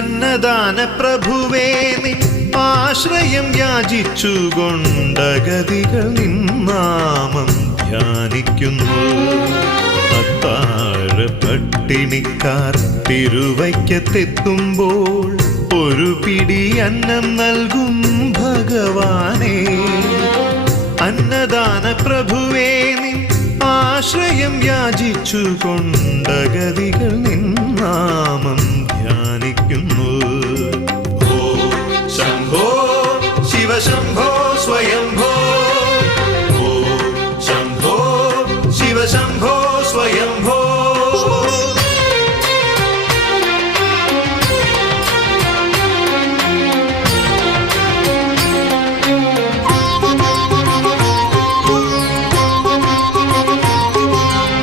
അന്നദാന പ്രഭുവേ നിൻ ആശ്രയം യാചിച്ചുകൊണ്ടഗതികൾ നിന്നാമം ധ്യാനിക്കുന്നു. അത്താഴ പട്ടിണിക്കാർ തിരുവയ്ക്കത്തെത്തുമ്പോൾ ഒരു പിടി അന്നം നൽകും ഭഗവാനേ. അന്നദാന പ്രഭുവേ നിൻ ആശ്രയം യാചിച്ചുകൊണ്ടഗതികൾ നിന്നാമം ധ്യാനിക്കുന്നു. ഓ ശംഭോ ശിവശംഭോ സ്വയംഭോ, ഓ ശംഭോ ശിവശംഭോ സ്വയംഭോ.